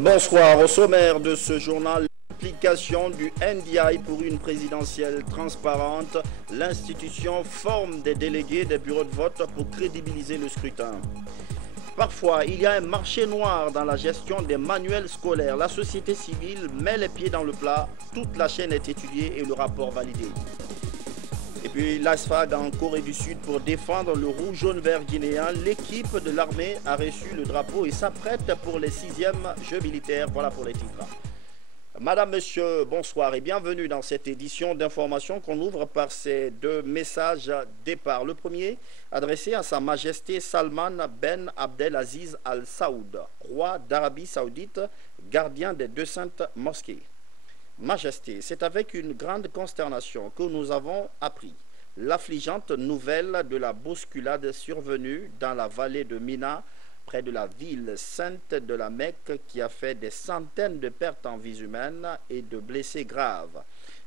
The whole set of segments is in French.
Bonsoir. Au sommaire de ce journal, l'application du NDI pour une présidentielle transparente. L'institution forme des délégués des bureaux de vote pour crédibiliser le scrutin. Parfois, il y a un marché noir dans la gestion des manuels scolaires. La société civile met les pieds dans le plat. Toute la chaîne est étudiée et le rapport validé. Et puis l'ASFAG en Corée du Sud pour défendre le rouge, jaune, vert guinéen. L'équipe de l'armée a reçu le drapeau et s'apprête pour les 6e Jeux militaires. Voilà pour les titres. Madame, Monsieur, bonsoir et bienvenue dans cette édition d'information qu'on ouvre par ces deux messages départ. Le premier, adressé à Sa Majesté Salman Ben Abdelaziz Al Saoud, roi d'Arabie Saoudite, gardien des deux saintes mosquées. Majesté, c'est avec une grande consternation que nous avons appris l'affligeante nouvelle de la bousculade survenue dans la vallée de Mina, près de la ville sainte de la Mecque, qui a fait des centaines de pertes en vies humaines et de blessés graves,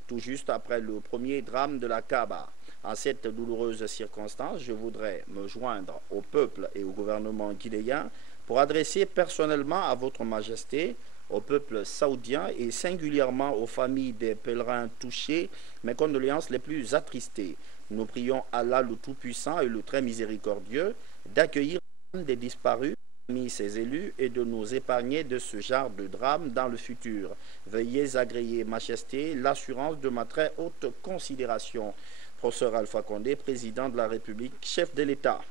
tout juste après le premier drame de la Kaaba. En cette douloureuse circonstance, je voudrais me joindre au peuple et au gouvernement guinéen pour adresser personnellement à votre Majesté, au peuple saoudien et singulièrement aux familles des pèlerins touchés, mes condoléances les plus attristées. Nous prions Allah le Tout-Puissant et le Très Miséricordieux d'accueillir des disparus parmi ses élus et de nous épargner de ce genre de drame dans le futur. Veuillez agréer, Majesté, l'assurance de ma très haute considération. Professeur Alpha Condé, président de la République, chef de l'État.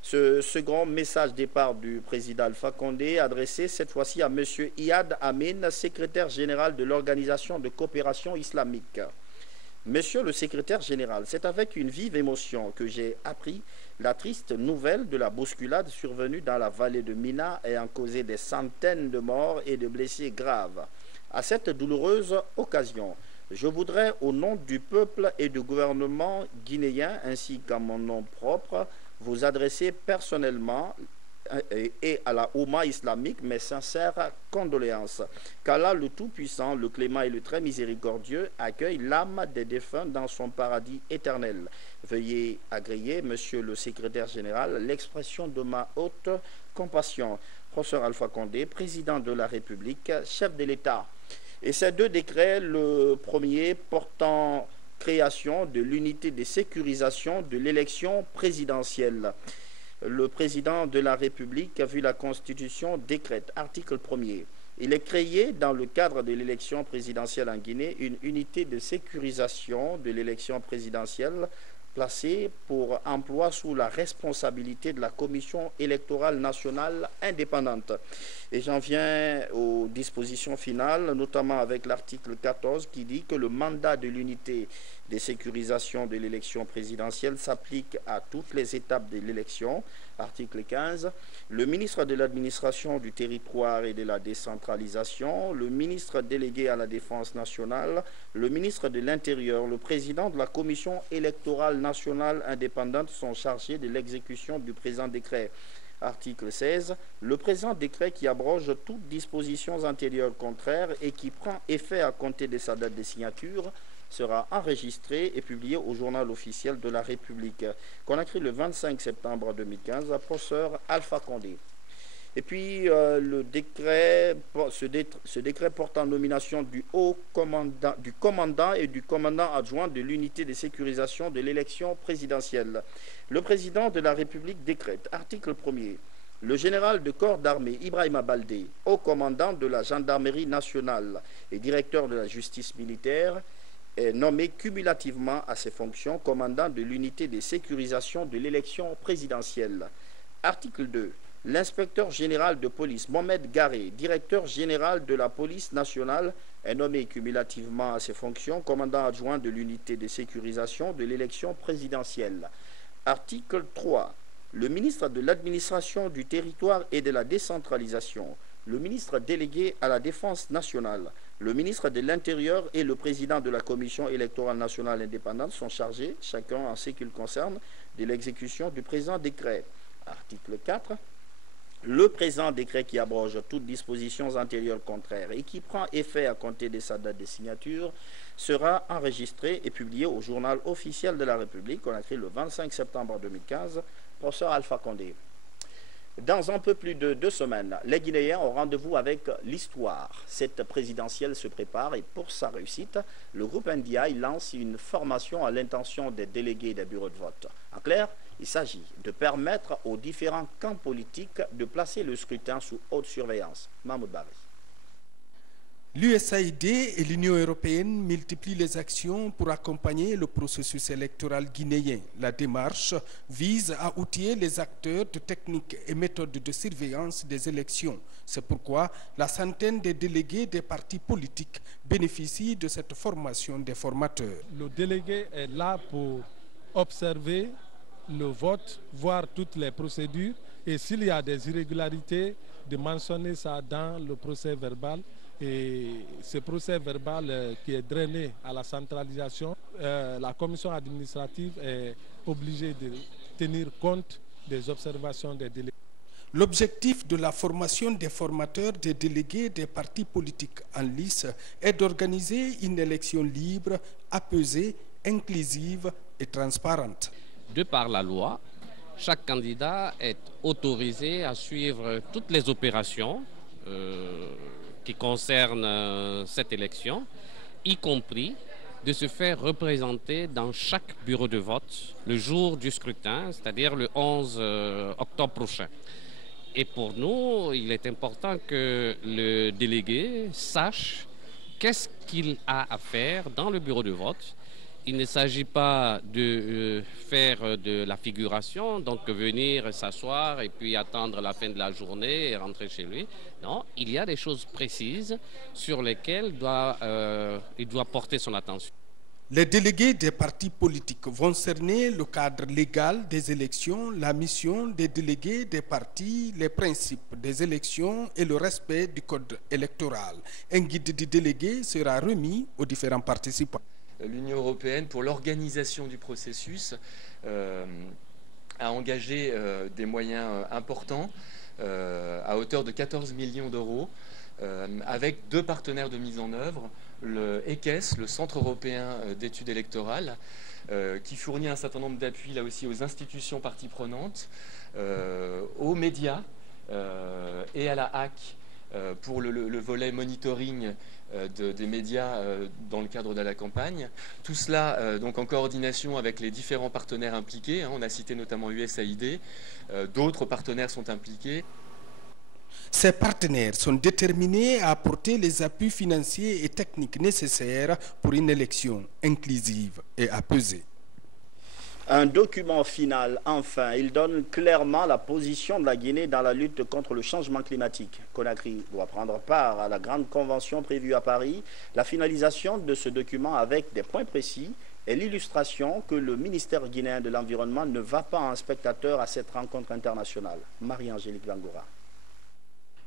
Ce second message départ du président Alpha Condé, adressé cette fois-ci à M. Iyad Amin, secrétaire général de l'Organisation de coopération islamique. Monsieur le secrétaire général, c'est avec une vive émotion que j'ai appris la triste nouvelle de la bousculade survenue dans la vallée de Mina ayant causé des centaines de morts et de blessés graves. À cette douloureuse occasion, je voudrais, au nom du peuple et du gouvernement guinéen, ainsi qu'à mon nom propre, vous adresser personnellement et à la Oumma islamique mes sincères condoléances. Qu'Allah le Tout-Puissant, le Clément et le Très Miséricordieux accueille l'âme des défunts dans son paradis éternel. Veuillez agréer, Monsieur le Secrétaire Général, l'expression de ma haute compassion. Professeur Alpha Condé, président de la République, chef de l'État. Et ces deux décrets, le premier portant création de l'unité de sécurisation de l'élection présidentielle. Le président de la République, vu la Constitution, décrète, article 1er, il est créé dans le cadre de l'élection présidentielle en Guinée une unité de sécurisation de l'élection présidentielle placée pour emploi sous la responsabilité de la Commission électorale nationale indépendante. Et j'en viens aux dispositions finales, notamment avec l'article 14 qui dit que le mandat de l'unité de sécurisation de l'élection présidentielle s'applique à toutes les étapes de l'élection. Article 15, le ministre de l'administration du territoire et de la décentralisation, le ministre délégué à la défense nationale, le ministre de l'Intérieur, le président de la Commission électorale nationale indépendante sont chargés de l'exécution du présent décret. Article 16, le présent décret qui abroge toutes dispositions antérieures contraires et qui prend effet à compter de sa date de signature sera enregistré et publié au journal officiel de la République. Conakry le 25 septembre 2015, professeur Alpha Condé. Et puis ce décret porte en nomination du commandant et du commandant adjoint de l'unité de sécurisation de l'élection présidentielle. Le président de la République décrète, article 1er, le général de corps d'armée Ibrahima Baldé, haut commandant de la gendarmerie nationale et directeur de la justice militaire, est nommé cumulativement à ses fonctions commandant de l'unité de sécurisation de l'élection présidentielle. Article 2. L'inspecteur général de police Mohamed Garé, directeur général de la police nationale, est nommé cumulativement à ses fonctions commandant adjoint de l'unité de sécurisation de l'élection présidentielle. Article 3. Le ministre de l'administration du territoire et de la décentralisation, le ministre délégué à la défense nationale, le ministre de l'Intérieur et le président de la Commission électorale nationale indépendante sont chargés, chacun en ce qui le concerne, de l'exécution du présent décret. Article 4. Le présent décret qui abroge toutes dispositions antérieures contraires et qui prend effet à compter de sa date de signature sera enregistré et publié au journal officiel de la République, Conakry, le 25 septembre 2015, professeur Alpha Condé. Dans un peu plus de 2 semaines, les Guinéens ont rendez-vous avec l'histoire. Cette présidentielle se prépare et pour sa réussite, le groupe NDI lance une formation à l'intention des délégués des bureaux de vote. En clair, il s'agit de permettre aux différents camps politiques de placer le scrutin sous haute surveillance. Mahmoud Barry. L'USAID et l'Union européenne multiplient les actions pour accompagner le processus électoral guinéen. La démarche vise à outiller les acteurs de techniques et méthodes de surveillance des élections. C'est pourquoi la centaine de délégués des partis politiques bénéficient de cette formation des formateurs. Le délégué est là pour observer le vote, voir toutes les procédures et s'il y a des irrégularités, de mentionner ça dans le procès verbal. Et ce procès verbal qui est drainé à la centralisation, la commission administrative est obligée de tenir compte des observations des délégués. L'objectif de la formation des formateurs des délégués des partis politiques en lice est d'organiser une élection libre, apaisée, inclusive et transparente. De par la loi, chaque candidat est autorisé à suivre toutes les opérations qui concerne cette élection, y compris de se faire représenter dans chaque bureau de vote le jour du scrutin, c'est-à-dire le 11 octobre prochain. Et pour nous, il est important que le délégué sache qu'est-ce qu'il a à faire dans le bureau de vote. Il ne s'agit pas de faire de la figuration, donc venir s'asseoir et puis attendre la fin de la journée et rentrer chez lui. Non, il y a des choses précises sur lesquelles il doit porter son attention. Les délégués des partis politiques vont cerner le cadre légal des élections, la mission des délégués des partis, les principes des élections et le respect du code électoral. Un guide du délégué sera remis aux différents participants. L'Union européenne, pour l'organisation du processus, a engagé des moyens importants à hauteur de 14 millions d'euros avec 2 partenaires de mise en œuvre, le EQES, le Centre européen d'études électorales, qui fournit un certain nombre d'appuis là aussi aux institutions parties prenantes, aux médias et à la HAC pour le volet monitoring des médias dans le cadre de la campagne. Tout cela donc en coordination avec les différents partenaires impliqués. On a cité notamment USAID, d'autres partenaires sont impliqués. Ces partenaires sont déterminés à apporter les appuis financiers et techniques nécessaires pour une élection inclusive et apaisée. Un document final, enfin, il donne clairement la position de la Guinée dans la lutte contre le changement climatique. Conakry doit prendre part à la grande convention prévue à Paris. La finalisation de ce document avec des points précis est l'illustration que le ministère guinéen de l'Environnement ne va pas en spectateur à cette rencontre internationale. Marie-Angélique Langora.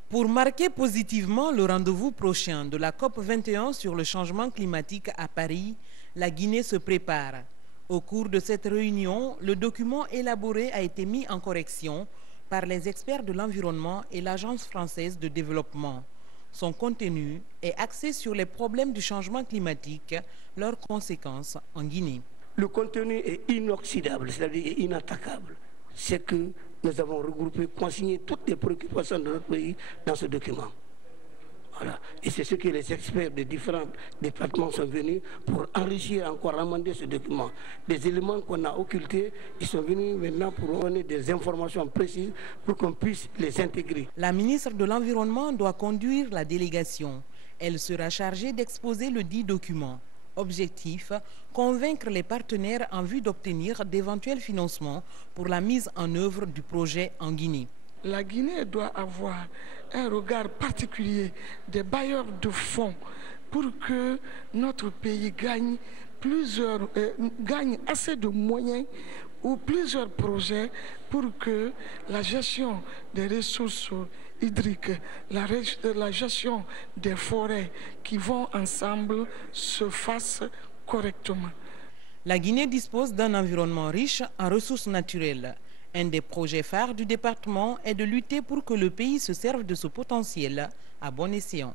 Pour marquer positivement le rendez-vous prochain de la COP21 sur le changement climatique à Paris, la Guinée se prépare. Au cours de cette réunion, le document élaboré a été mis en correction par les experts de l'environnement et l'Agence française de développement. Son contenu est axé sur les problèmes du changement climatique, leurs conséquences en Guinée. Le contenu est inoxydable, c'est-à-dire inattaquable. C'est que nous avons regroupé, consigné toutes les préoccupations de notre pays dans ce document. Voilà. Et c'est ce que les experts des différents départements sont venus pour enrichir encore, amender ce document. Des éléments qu'on a occultés, ils sont venus maintenant pour donner des informations précises pour qu'on puisse les intégrer. La ministre de l'Environnement doit conduire la délégation. Elle sera chargée d'exposer le dit document. Objectif, convaincre les partenaires en vue d'obtenir d'éventuels financements pour la mise en œuvre du projet en Guinée. La Guinée doit avoir un regard particulier des bailleurs de fonds pour que notre pays gagne assez de moyens ou plusieurs projets pour que la gestion des ressources hydriques, la gestion des forêts qui vont ensemble se fasse correctement. La Guinée dispose d'un environnement riche en ressources naturelles. Un des projets phares du département est de lutter pour que le pays se serve de ce potentiel à bon escient.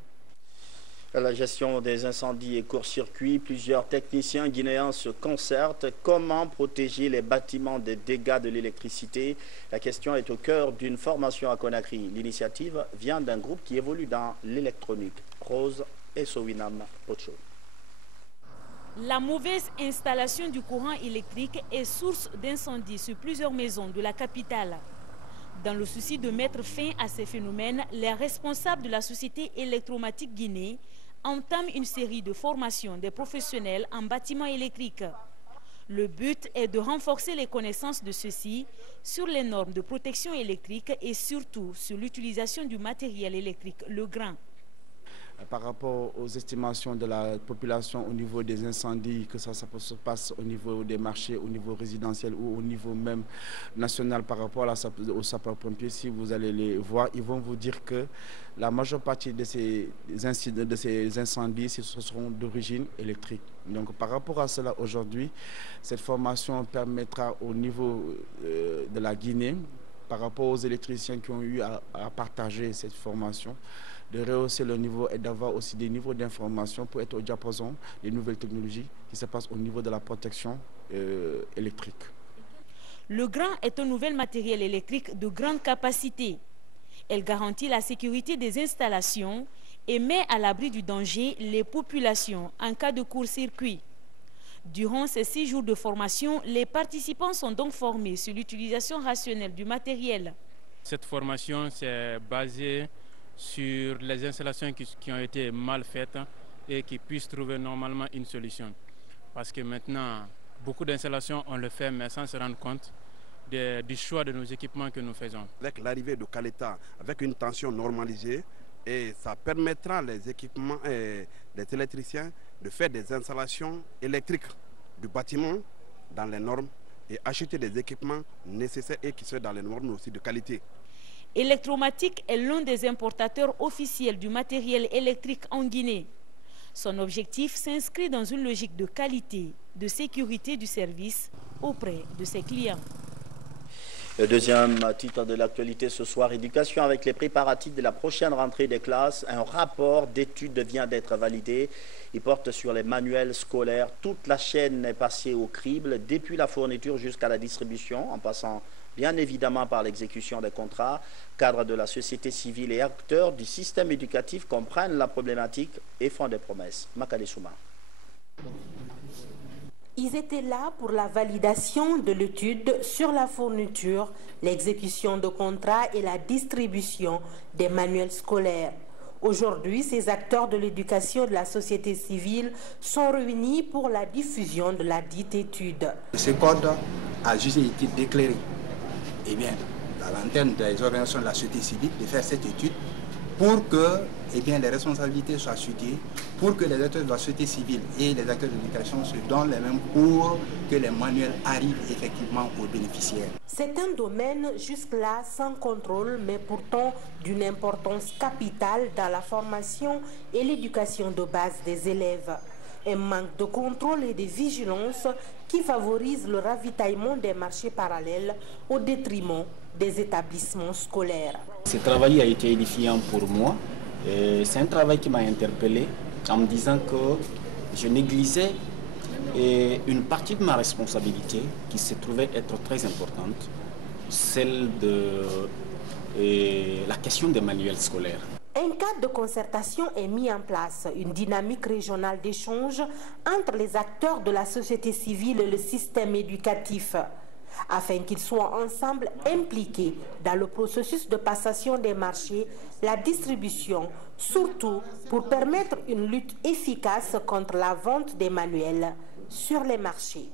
La gestion des incendies et court-circuits, plusieurs techniciens guinéens se concertent. Comment protéger les bâtiments des dégâts de l'électricité? La question est au cœur d'une formation à Conakry. L'initiative vient d'un groupe qui évolue dans l'électronique. Rose et Sowinam Pocho. La mauvaise installation du courant électrique est source d'incendies sur plusieurs maisons de la capitale. Dans le souci de mettre fin à ces phénomènes, les responsables de la société électromatique Guinée entament une série de formations des professionnels en bâtiment électrique. Le but est de renforcer les connaissances de ceux-ci sur les normes de protection électrique et surtout sur l'utilisation du matériel électrique, le grain. Par rapport aux estimations de la population au niveau des incendies, que ça se passe au niveau des marchés, au niveau résidentiel ou au niveau même national par rapport aux sapeurs-pompiers, si vous allez les voir, ils vont vous dire que la majeure partie de ces incendies, ce seront d'origine électrique. Donc par rapport à cela, aujourd'hui, cette formation permettra au niveau de la Guinée, par rapport aux électriciens qui ont eu à partager cette formation, de rehausser le niveau et d'avoir aussi des niveaux d'information pour être au diapason des nouvelles technologies qui se passent au niveau de la protection électrique. Le grain est un nouvel matériel électrique de grande capacité. Elle garantit la sécurité des installations et met à l'abri du danger les populations en cas de court-circuit. Durant ces 6 jours de formation, les participants sont donc formés sur l'utilisation rationnelle du matériel. Cette formation s'est basée sur les installations qui ont été mal faites et qui puissent trouver normalement une solution. Parce que maintenant, beaucoup d'installations, on le fait mais sans se rendre compte du choix de nos équipements que nous faisons. Avec l'arrivée de Caleta, avec une tension normalisée, et ça permettra les équipements et les électriciens de faire des installations électriques du bâtiment dans les normes et acheter des équipements nécessaires et qui sont dans les normes aussi de qualité. Electromatic est l'un des importateurs officiels du matériel électrique en Guinée. Son objectif s'inscrit dans une logique de qualité, de sécurité du service auprès de ses clients. Le deuxième titre de l'actualité ce soir, éducation avec les préparatifs de la prochaine rentrée des classes. Un rapport d'études vient d'être validé. Il porte sur les manuels scolaires. Toute la chaîne est passée au crible, depuis la fourniture jusqu'à la distribution, en passant bien évidemment par l'exécution des contrats. Cadres de la société civile et acteurs du système éducatif comprennent la problématique et font des promesses. Makale Souma. Ils étaient là pour la validation de l'étude sur la fourniture, l'exécution de contrats et la distribution des manuels scolaires. Aujourd'hui, ces acteurs de l'éducation et de la société civile sont réunis pour la diffusion de la dite étude. Ce code a juste été déclaré. Eh bien, à l'antenne des organisations de la société civile de faire cette étude pour que les responsabilités soient situées, pour que les acteurs de la société civile et les acteurs de l'éducation se donnent les mêmes pour que les manuels arrivent effectivement aux bénéficiaires. C'est un domaine jusque-là sans contrôle, mais pourtant d'une importance capitale dans la formation et l'éducation de base des élèves. Un manque de contrôle et de vigilance qui favorise le ravitaillement des marchés parallèles au détriment des établissements scolaires. Ce travail a été édifiant pour moi. C'est un travail qui m'a interpellé en me disant que je négligeais une partie de ma responsabilité qui se trouvait être très importante, celle de la question des manuels scolaires. Un cadre de concertation est mis en place, une dynamique régionale d'échange entre les acteurs de la société civile et le système éducatif, afin qu'ils soient ensemble impliqués dans le processus de passation des marchés, la distribution, surtout pour permettre une lutte efficace contre la vente des manuels sur les marchés.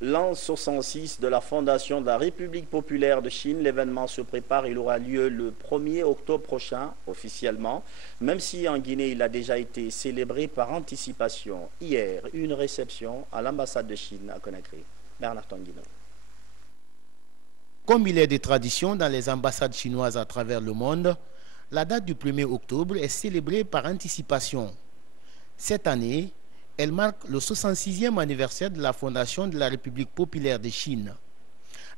L'an 66 de la Fondation de la République populaire de Chine, l'événement se prépare, il aura lieu le 1er octobre prochain, officiellement, même si en Guinée il a déjà été célébré par anticipation. Hier, une réception à l'ambassade de Chine à Conakry. Bernard Tanguino. Comme il est de tradition dans les ambassades chinoises à travers le monde, la date du 1er octobre est célébrée par anticipation. Cette année, elle marque le 66e anniversaire de la Fondation de la République populaire de Chine.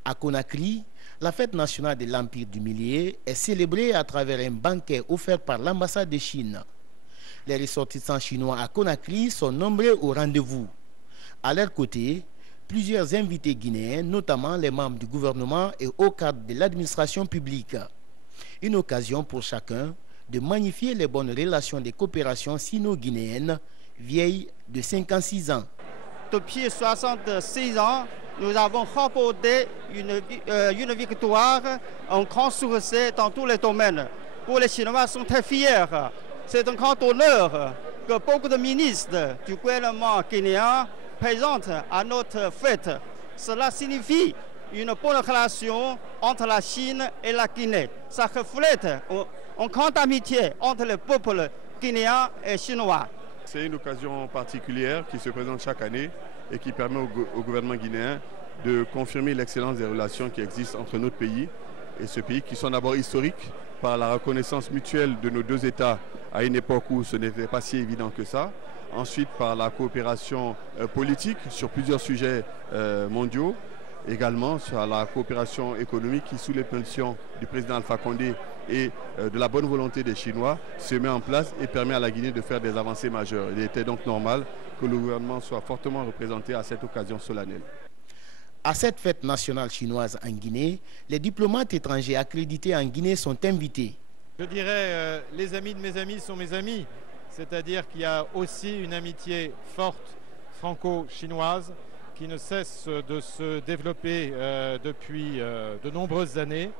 À Conakry, la fête nationale de l'Empire du Milieu est célébrée à travers un banquet offert par l'ambassade de Chine. Les ressortissants chinois à Conakry sont nombreux au rendez-vous. À leur côté, plusieurs invités guinéens, notamment les membres du gouvernement et hauts cadres de l'administration publique. Une occasion pour chacun de magnifier les bonnes relations de coopération sino-guinéennes, vieilles de 56 ans. Depuis 66 ans, nous avons remporté une victoire, un grand succès dans tous les domaines. Pour les Chinois, sont très fiers. C'est un grand honneur que beaucoup de ministres du gouvernement guinéen présentent à notre fête. Cela signifie une bonne relation entre la Chine et la Guinée. Ça reflète une grande amitié entre les peuples guinéens et chinois. C'est une occasion particulière qui se présente chaque année et qui permet au gouvernement guinéen de confirmer l'excellence des relations qui existent entre notre pays et ce pays, qui sont d'abord historiques par la reconnaissance mutuelle de nos deux États à une époque où ce n'était pas si évident que ça. Ensuite, par la coopération politique sur plusieurs sujets mondiaux. Également sur la coopération économique qui, sous l'impulsion du président Alpha Condé et de la bonne volonté des Chinois, se met en place et permet à la Guinée de faire des avancées majeures. Il était donc normal que le gouvernement soit fortement représenté à cette occasion solennelle. À cette fête nationale chinoise en Guinée, les diplomates étrangers accrédités en Guinée sont invités. Je dirais, les amis de mes amis sont mes amis. C'est-à-dire qu'il y a aussi une amitié forte franco-chinoise qui ne cesse de se développer depuis de nombreuses années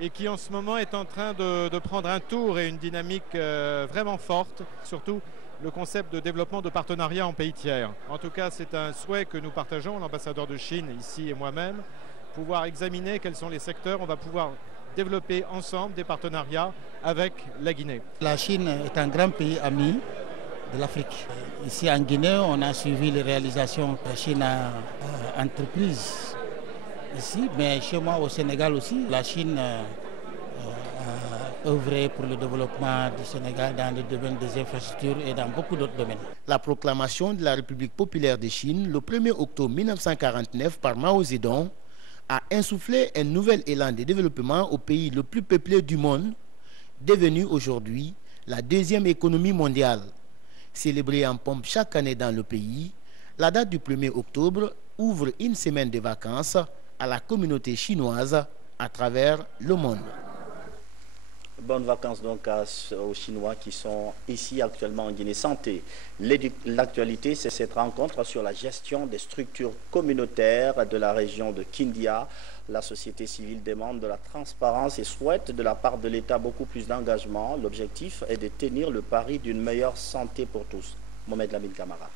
et qui en ce moment est en train de prendre un tour et une dynamique vraiment forte, surtout le concept de développement de partenariats en pays tiers. En tout cas, c'est un souhait que nous partageons, l'ambassadeur de Chine ici et moi-même, pouvoir examiner quels sont les secteurs, on va pouvoir développer ensemble des partenariats avec la Guinée. La Chine est un grand pays ami de l'Afrique. Ici en Guinée, on a suivi les réalisations que la Chine a entreprises ici, mais chez moi au Sénégal aussi, la Chine a œuvré pour le développement du Sénégal dans le domaine des infrastructures et dans beaucoup d'autres domaines. La proclamation de la République populaire de Chine le 1er octobre 1949 par Mao Zedong a insufflé un nouvel élan de développement au pays le plus peuplé du monde, devenu aujourd'hui la deuxième économie mondiale. Célébrée en pompe chaque année dans le pays, la date du 1er octobre ouvre une semaine de vacances à la communauté chinoise à travers le monde. Bonnes vacances donc aux Chinois qui sont ici actuellement en Guinée. Santé. L'actualité, c'est cette rencontre sur la gestion des structures communautaires de la région de Kindia. La société civile demande de la transparence et souhaite de la part de l'État beaucoup plus d'engagement. L'objectif est de tenir le pari d'une meilleure santé pour tous. Mohamed Lamine Camara.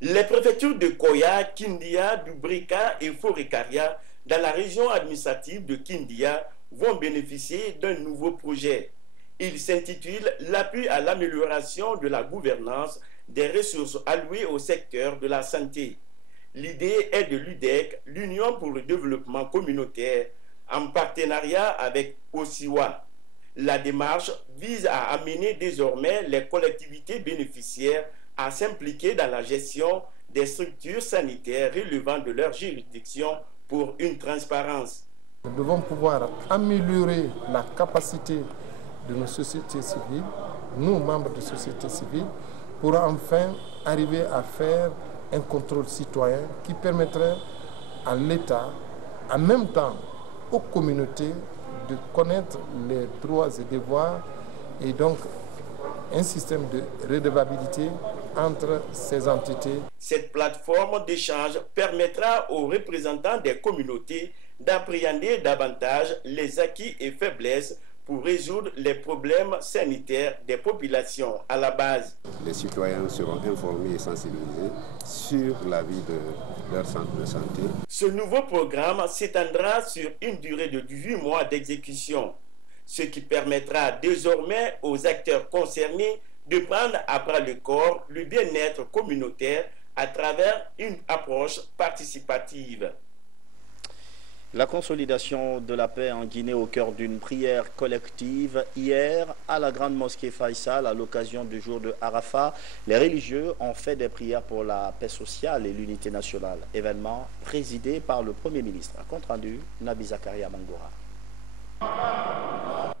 Les préfectures de Koya, Kindia, Dubrika et Forekaria dans la région administrative de Kindia vont bénéficier d'un nouveau projet. Il s'intitule « L'appui à l'amélioration de la gouvernance des ressources allouées au secteur de la santé ». L'idée est de l'UDEC, l'Union pour le développement communautaire, en partenariat avec OSIWA. La démarche vise à amener désormais les collectivités bénéficiaires à s'impliquer dans la gestion des structures sanitaires relevant de leur juridiction pour une transparence. Nous devons pouvoir améliorer la capacité de nos sociétés civiles, nous membres de sociétés civiles, pour enfin arriver à faire un contrôle citoyen qui permettrait à l'État, en même temps aux communautés, de connaître les droits et devoirs et donc un système de redevabilité entre ces entités. Cette plateforme d'échange permettra aux représentants des communautés d'appréhender davantage les acquis et faiblesses pour résoudre les problèmes sanitaires des populations à la base. Les citoyens seront informés et sensibilisés sur la vie de leur centre de santé. Ce nouveau programme s'étendra sur une durée de 18 mois d'exécution, ce qui permettra désormais aux acteurs concernés de prendre à bras le corps le bien-être communautaire à travers une approche participative. La consolidation de la paix en Guinée au cœur d'une prière collective. Hier, à la grande mosquée Faisal, à l'occasion du jour de Arafat, les religieux ont fait des prières pour la paix sociale et l'unité nationale. Événement présidé par le Premier ministre. Compte rendu, Nabi Zakaria Mangoura.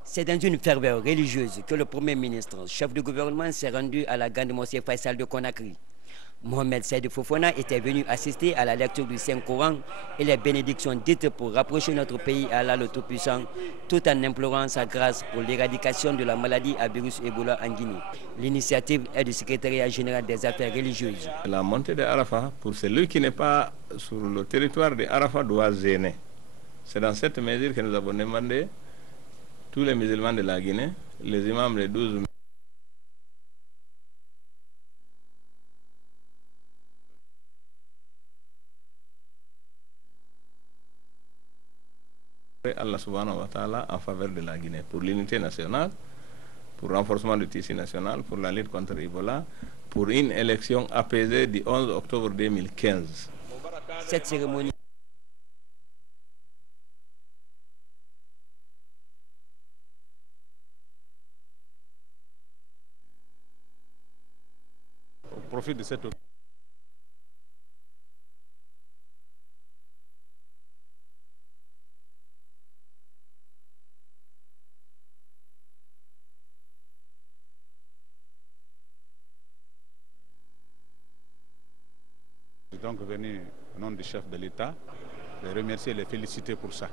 C'est dans une ferveur religieuse que le Premier ministre, chef du gouvernement, s'est rendu à la grande mosquée Faisal de Conakry. Mohamed Saïd Fofana était venu assister à la lecture du Saint-Coran et les bénédictions dites pour rapprocher notre pays à Allah le Tout-Puissant, tout en implorant sa grâce pour l'éradication de la maladie à virus Ebola en Guinée. L'initiative est du secrétariat général des affaires religieuses. La montée de Arafat, pour celui qui n'est pas sur le territoire de Arafat, doit gêner. C'est dans cette mesure que nous avons demandé tous les musulmans de la Guinée, les imams des 12 Allah subhanahu wa ta'ala en faveur de la Guinée, pour l'unité nationale, pour le renforcement du tissu national, pour la lutte contre Ebola, pour une élection apaisée du 11 octobre 2015. Cette cérémonie au profit de cette donc venu au nom du chef de l'État, les remercier et les féliciter pour ça,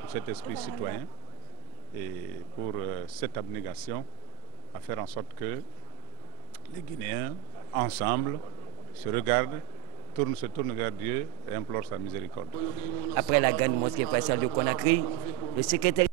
pour cet esprit citoyen et pour cette abnégation à faire en sorte que les Guinéens, ensemble, se regardent, se tournent vers Dieu et implorent sa miséricorde. Après la grande mosquée Faisal de Conakry, le secrétaire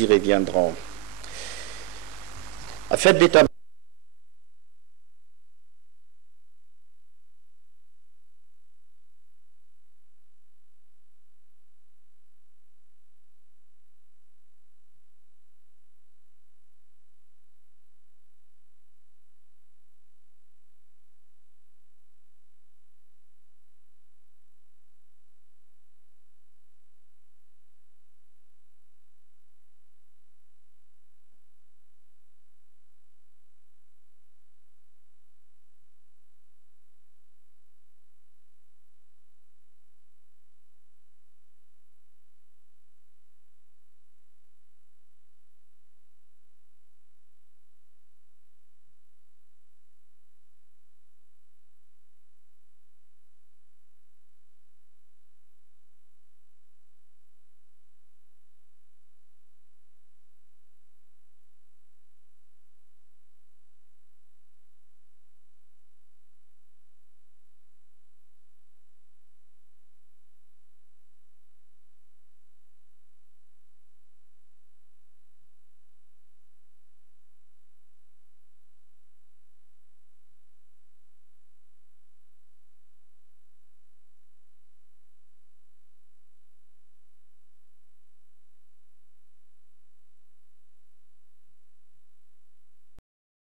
y reviendront. À fête d'état